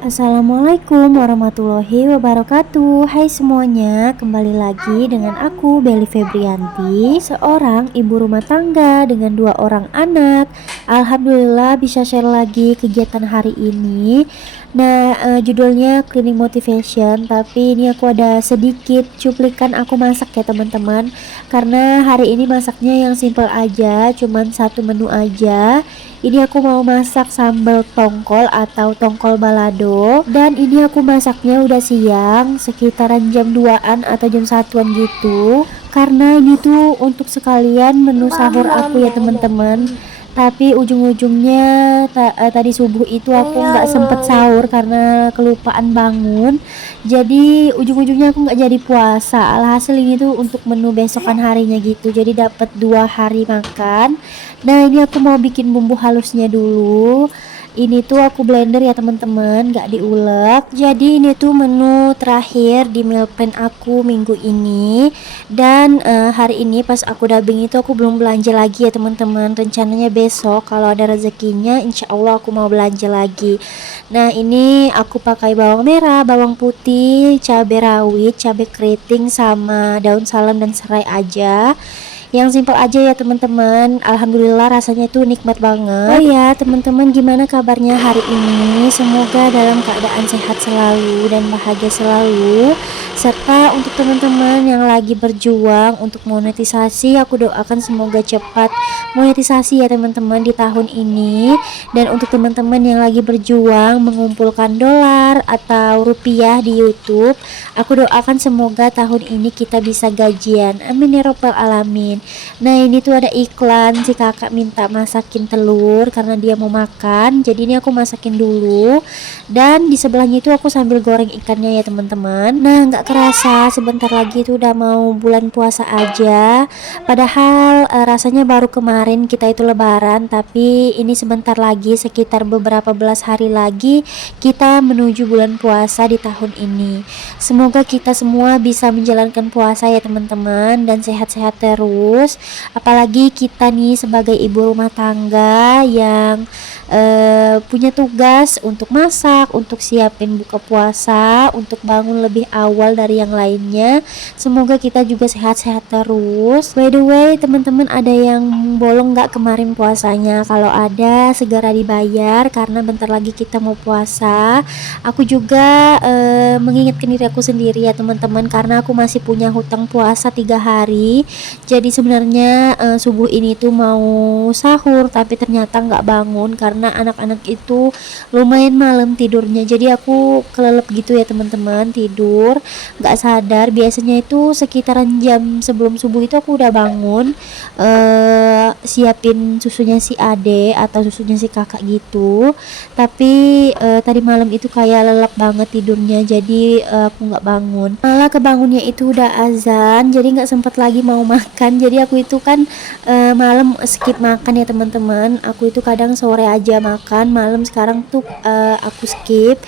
Assalamualaikum warahmatullahi wabarakatuh. Hai semuanya, kembali lagi dengan aku Belly Febrianti, seorang ibu rumah tangga dengan 2 orang anak. Alhamdulillah bisa share lagi kegiatan hari ini. Nah, judulnya Cleaning Motivation, tapi ini aku ada sedikit cuplikan aku masak ya teman-teman. Karena hari ini masaknya yang simple aja, cuman satu menu aja. Ini aku mau masak sambal tongkol atau tongkol balado. Dan ini aku masaknya udah siang, sekitaran jam 2-an atau jam 1-an gitu. Karena ini tuh untuk sekalian menu sahur aku ya teman-teman. Tapi ujung-ujungnya tadi subuh itu aku nggak sempet sahur karena kelupaan bangun. Jadi ujung-ujungnya aku nggak jadi puasa. Alhasil ini tuh untuk menu besokan harinya gitu. Jadi dapat 2 hari makan. Nah, ini aku mau bikin bumbu halusnya dulu. Ini tuh aku blender ya teman-teman, nggak diulek. Jadi ini tuh menu terakhir di meal plan aku minggu ini. Dan hari ini pas aku dubbing itu aku belum belanja lagi ya teman-teman. Rencananya besok kalau ada rezekinya insya Allah aku mau belanja lagi. Nah, ini aku pakai bawang merah, bawang putih, cabai rawit, cabai keriting, sama daun salam dan serai aja. Yang simpel aja ya teman-teman. Alhamdulillah rasanya itu nikmat banget. Oh ya teman-teman, gimana kabarnya hari ini? Semoga dalam keadaan sehat selalu dan bahagia selalu. Serta untuk teman-teman yang lagi berjuang untuk monetisasi, aku doakan semoga cepat monetisasi ya teman-teman di tahun ini. Dan untuk teman-teman yang lagi berjuang mengumpulkan dolar atau rupiah di YouTube, aku doakan semoga tahun ini kita bisa gajian. Amin ya robbal alamin. Nah, ini tuh ada iklan, si kakak minta masakin telur karena dia mau makan. Jadi ini aku masakin dulu. Dan di sebelahnya itu aku sambil goreng ikannya ya teman-teman. Nah, nggak kerasa sebentar lagi itu udah mau bulan puasa aja. Padahal rasanya baru kemarin kita itu lebaran, tapi ini sebentar lagi, sekitar beberapa belas hari lagi kita menuju bulan puasa di tahun ini. Semoga kita semua bisa menjalankan puasa ya teman-teman, dan sehat-sehat terus. Apalagi kita nih sebagai ibu rumah tangga yang punya tugas untuk masak, untuk siapin buka puasa, untuk bangun lebih awal dari yang lainnya. Semoga kita juga sehat-sehat terus. By the way teman-teman, ada yang bolong nggak kemarin puasanya? Kalau ada segera dibayar karena bentar lagi kita mau puasa. Aku juga mengingatkan diri aku sendiri ya teman-teman, karena aku masih punya hutang puasa 3 hari. Jadi sebenarnya subuh ini tuh mau sahur tapi ternyata nggak bangun karena anak-anak itu lumayan malam tidurnya. Jadi aku kelelep gitu ya teman-teman, tidur nggak sadar. Biasanya itu sekitaran jam sebelum subuh itu aku udah bangun, siapin susunya si ade atau susunya si kakak gitu. Tapi tadi malam itu kayak lelap banget tidurnya, jadi aku nggak bangun. Malah kebangunnya itu udah azan, jadi nggak sempat lagi mau makan. Jadi aku itu kan malam skip makan ya teman-teman. Aku itu kadang sore aja makan, malam sekarang tuh aku skip.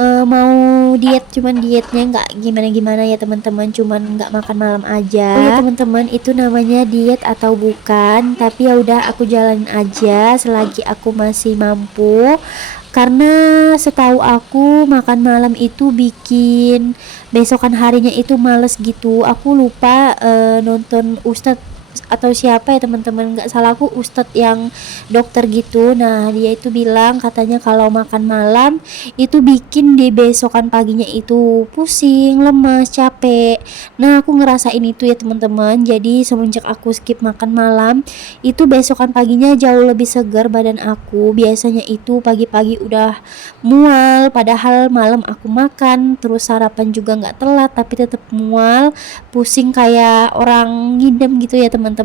Mau diet, cuman dietnya nggak gimana-gimana ya teman-teman, cuman nggak makan malam aja. Oh ya teman-teman, itu namanya diet atau bukan, tapi ya udah aku jalanin aja selagi aku masih mampu. Karena setahu aku makan malam itu bikin besokan harinya itu males gitu. Aku lupa nonton Ustadz atau siapa ya teman-teman, nggak salah aku Ustadz yang dokter gitu. Nah, dia itu bilang katanya kalau makan malam itu bikin di besokan paginya itu pusing, lemas, capek. Nah, aku ngerasain itu ya teman-teman. Jadi semenjak aku skip makan malam, itu besokan paginya jauh lebih segar badan aku. Biasanya itu pagi-pagi udah mual, padahal malam aku makan terus sarapan juga nggak telat, tapi tetap mual, pusing kayak orang ngidam gitu ya teman-teman.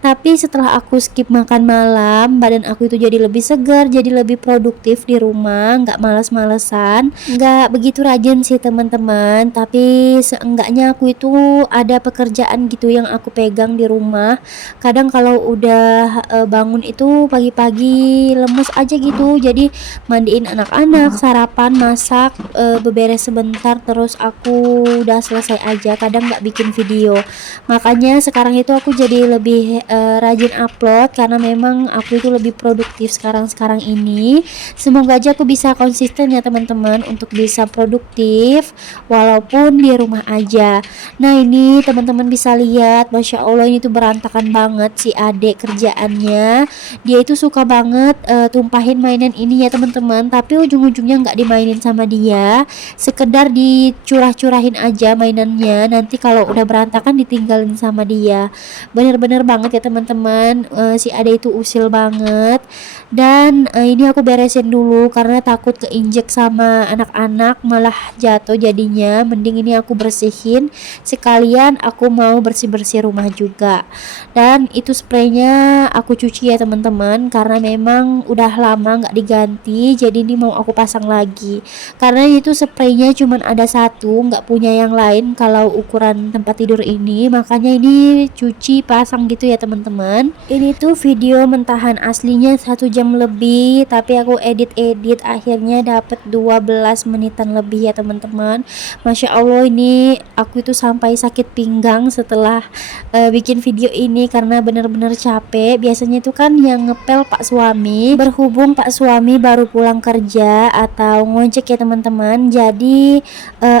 Tapi setelah aku skip makan malam, badan aku itu jadi lebih segar, jadi lebih produktif di rumah, nggak malas-malesan, nggak begitu rajin sih teman-teman. Tapi seenggaknya aku itu ada pekerjaan gitu yang aku pegang di rumah. Kadang kalau udah bangun itu pagi-pagi lemes aja gitu, jadi mandiin anak-anak, sarapan, masak, beberes sebentar, terus aku udah selesai aja. Kadang nggak bikin video. Makanya sekarang itu aku jadi jadi lebih rajin upload karena memang aku itu lebih produktif sekarang ini. Semoga aja aku bisa konsisten ya teman-teman untuk bisa produktif walaupun di rumah aja. Nah ini teman-teman bisa lihat, Masya Allah ini tuh berantakan banget si adek kerjaannya. Dia itu suka banget tumpahin mainan ini ya teman-teman, tapi ujung-ujungnya nggak dimainin sama dia, sekedar dicurah-curahin aja mainannya, nanti kalau udah berantakan ditinggalin sama dia. Bener-bener banget ya teman-teman, si Ade itu usil banget. Dan ini aku beresin dulu karena takut keinjek sama anak-anak malah jatuh jadinya. Mending ini aku bersihin sekalian, aku mau bersih-bersih rumah juga. Dan itu spraynya aku cuci ya teman-teman karena memang udah lama nggak diganti, jadi ini mau aku pasang lagi karena itu spraynya cuman ada satu, nggak punya yang lain kalau ukuran tempat tidur ini, makanya ini cuci pasang gitu ya teman-teman. Ini tuh video mentahan aslinya 1 jam lebih, tapi aku edit akhirnya dapet 12 menitan lebih ya teman-teman. Masya Allah ini aku itu sampai sakit pinggang setelah bikin video ini karena bener-bener capek. Biasanya itu kan yang ngepel Pak suami, berhubung Pak suami baru pulang kerja atau ngojek ya teman-teman, jadi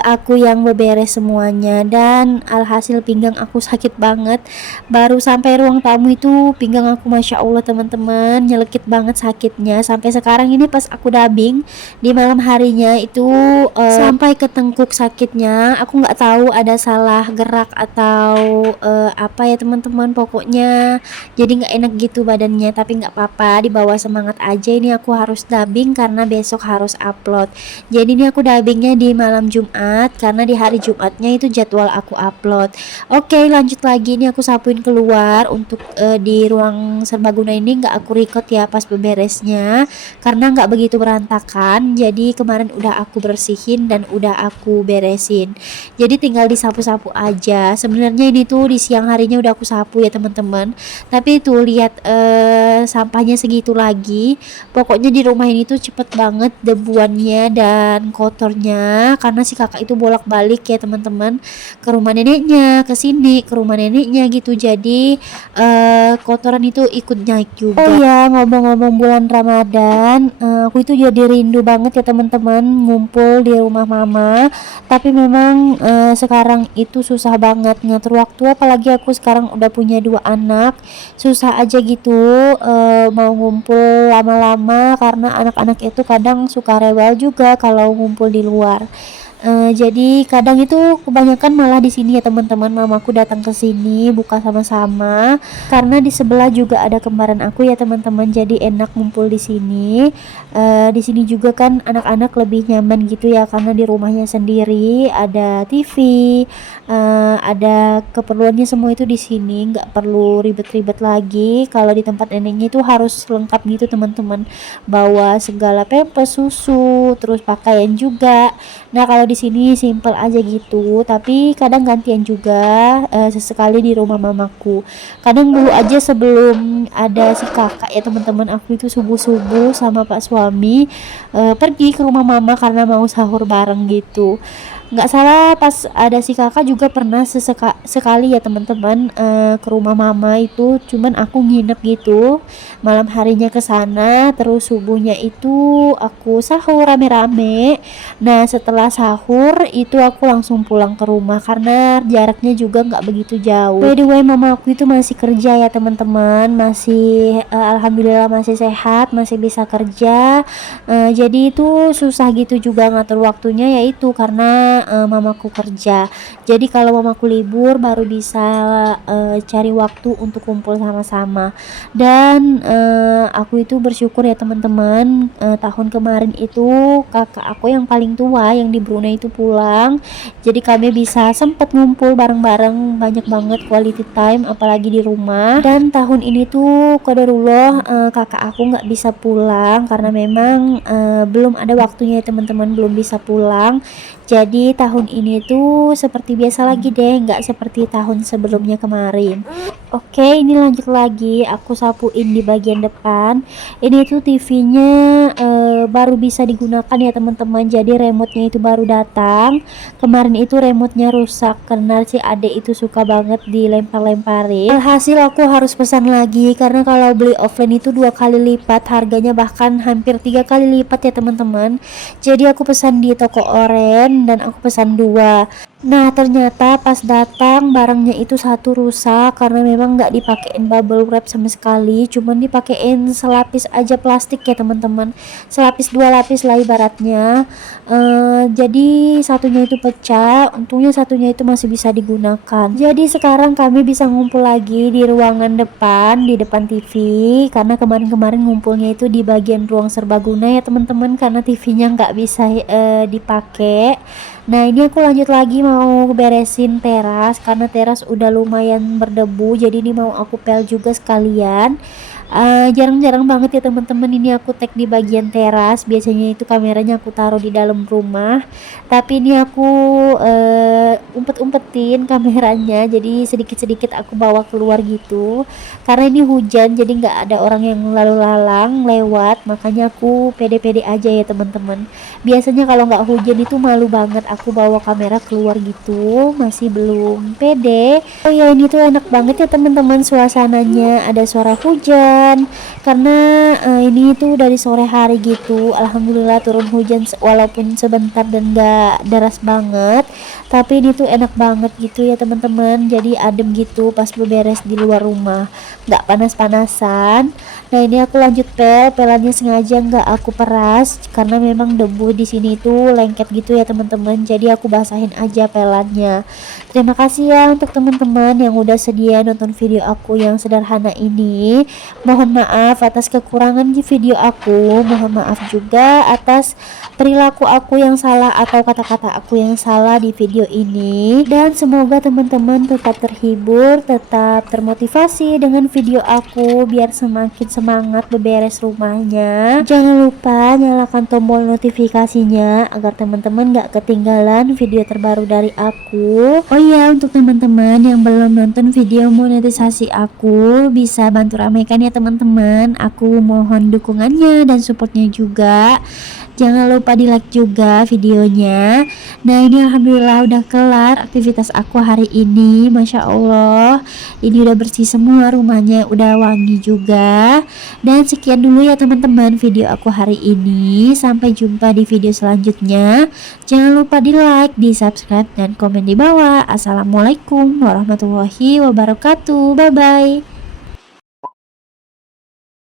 aku yang beberes semuanya dan alhasil pinggang aku sakit banget. Baru sampai ruang tamu itu pinggang aku Masya Allah teman-teman nyelekit banget sakitnya. Sampai sekarang ini pas aku dubbing di malam harinya itu sampai ke tengkuk sakitnya. Aku nggak tahu ada salah gerak atau apa ya teman-teman, pokoknya jadi nggak enak gitu badannya, tapi nggak apa-apa, dibawa semangat aja. Ini aku harus dubbing karena besok harus upload. Jadi ini aku dubbingnya di malam Jumat karena di hari Jumatnya itu jadwal aku upload. Oke, lanjut lagi. Ini aku sapuin keluar untuk di ruang serbaguna ini nggak aku record ya pas beberesnya karena nggak begitu berantakan. Jadi kemarin udah aku bersihin dan udah aku beresin, jadi tinggal disapu-sapu aja. Sebenarnya ini tuh di siang harinya udah aku sapu ya teman-teman, tapi tuh lihat sampahnya segitu lagi. Pokoknya di rumah ini tuh cepet banget debuannya dan kotornya karena si kakak itu bolak-balik ya teman-teman, ke rumah neneknya, ke sini, ke rumah neneknya gitu. Jadi kotoran itu ikut naik juga. Oh ya, ngomong-ngomong bulan Ramadan, aku itu jadi rindu banget ya teman-teman ngumpul di rumah mama. Tapi memang sekarang itu susah banget ngatur waktu, apalagi aku sekarang udah punya 2 anak. Susah aja gitu mau ngumpul lama-lama karena anak-anak itu kadang suka rewel juga kalau ngumpul di luar. Jadi kadang itu kebanyakan malah di sini ya teman-teman, mamaku datang ke sini buka sama-sama karena di sebelah juga ada kembaran aku ya teman-teman, jadi enak ngumpul di sini. Di sini juga kan anak-anak lebih nyaman gitu ya karena di rumahnya sendiri, ada TV, ada keperluannya semua itu di sini, nggak perlu ribet-ribet lagi. Kalau di tempat neneknya itu harus lengkap gitu teman-teman, bawa segala pampers, susu, terus pakaian juga. Nah kalau di sini simple aja gitu, tapi kadang gantian juga sesekali di rumah mamaku. Kadang dulu aja sebelum ada si kakak ya teman-teman, aku itu subuh-subuh sama Pak suami pergi ke rumah mama karena mau sahur bareng gitu. Nggak salah pas ada si kakak juga pernah sekali ya teman-teman ke rumah mama itu, cuman aku nginep gitu malam harinya ke sana, terus subuhnya itu aku sahur rame-rame. Nah setelah sahur itu aku langsung pulang ke rumah karena jaraknya juga nggak begitu jauh. By the way, mama aku itu masih kerja ya teman-teman, masih alhamdulillah masih sehat, masih bisa kerja. Jadi itu susah gitu juga ngatur waktunya, yaitu karena mamaku kerja. Jadi kalau mamaku libur baru bisa cari waktu untuk kumpul sama-sama. Dan aku itu bersyukur ya teman-teman, tahun kemarin itu kakak aku yang paling tua yang di Brunei itu pulang, jadi kami bisa sempet ngumpul bareng-bareng, banyak banget quality time apalagi di rumah. Dan tahun ini tuh qadarullah kakak aku nggak bisa pulang karena memang belum ada waktunya ya teman-teman, belum bisa pulang. Jadi tahun ini tuh seperti biasa lagi deh, nggak seperti tahun sebelumnya kemarin. Oke, ini lanjut lagi, aku sapuin di bagian depan. Ini tuh TV-nya baru bisa digunakan ya teman-teman. Jadi remote-nya itu baru datang. Kemarin itu remote-nya rusak karena si adik itu suka banget dilempar-lemparin. Alhasil aku harus pesan lagi karena kalau beli offline itu 2 kali lipat harganya, bahkan hampir 3 kali lipat ya teman-teman. Jadi aku pesan di toko oren dan aku pesan 2. Nah ternyata pas datang barangnya itu satu rusak karena memang nggak dipakein bubble wrap sama sekali, cuman dipakein selapis aja plastik ya teman-teman, selapis 2 lapis lah ibaratnya. Jadi satunya itu pecah, untungnya satunya itu masih bisa digunakan. Jadi sekarang kami bisa ngumpul lagi di ruangan depan, di depan TV, karena kemarin-kemarin ngumpulnya itu di bagian ruang serbaguna ya teman-teman, karena TV-nya nggak bisa dipakai. Nah ini aku lanjut lagi mau beresin teras karena teras udah lumayan berdebu, jadi ini mau aku pel juga sekalian. Jarang-jarang banget ya teman-teman ini aku tag di bagian teras, biasanya itu kameranya aku taruh di dalam rumah, tapi ini aku umpet-umpetin kameranya, jadi sedikit-sedikit aku bawa keluar gitu karena ini hujan, jadi nggak ada orang yang lalu lalang lewat, makanya aku pede-pede aja ya teman-teman. Biasanya kalau nggak hujan itu malu banget aku bawa kamera keluar gitu, masih belum pede. Oh ya ini tuh enak banget ya teman-teman, suasananya ada suara hujan karena ini tuh dari sore hari gitu. Alhamdulillah turun hujan walaupun sebentar dan gak deras banget, tapi ini tuh enak banget gitu ya teman-teman, jadi adem gitu pas beberes di luar rumah, nggak panas-panasan. Nah ini aku lanjut pelannya sengaja nggak aku peras karena memang debu di sini tuh lengket gitu ya teman-teman, jadi aku basahin aja pelannya. Terima kasih ya untuk teman-teman yang udah sedia nonton video aku yang sederhana ini. Mohon maaf atas kekurangan di video aku, mohon maaf juga atas perilaku aku yang salah atau kata-kata aku yang salah di video ini, dan semoga teman-teman tetap terhibur, tetap termotivasi dengan video aku biar semakin semangat beberes rumahnya. Jangan lupa nyalakan tombol notifikasinya agar teman-teman gak ketinggalan video terbaru dari aku. Oh iya, untuk teman-teman yang belum nonton video monetisasi aku, bisa bantu ramaikan ya teman-teman. Aku mohon dukungannya dan supportnya juga. Jangan lupa di like juga videonya. Nah ini alhamdulillah udah kelar aktivitas aku hari ini, Masya Allah. Ini udah bersih semua rumahnya, udah wangi juga. Dan sekian dulu ya teman-teman video aku hari ini. Sampai jumpa di video selanjutnya. Jangan lupa di like, di subscribe, dan komen di bawah. Assalamualaikum warahmatullahi wabarakatuh. Bye bye.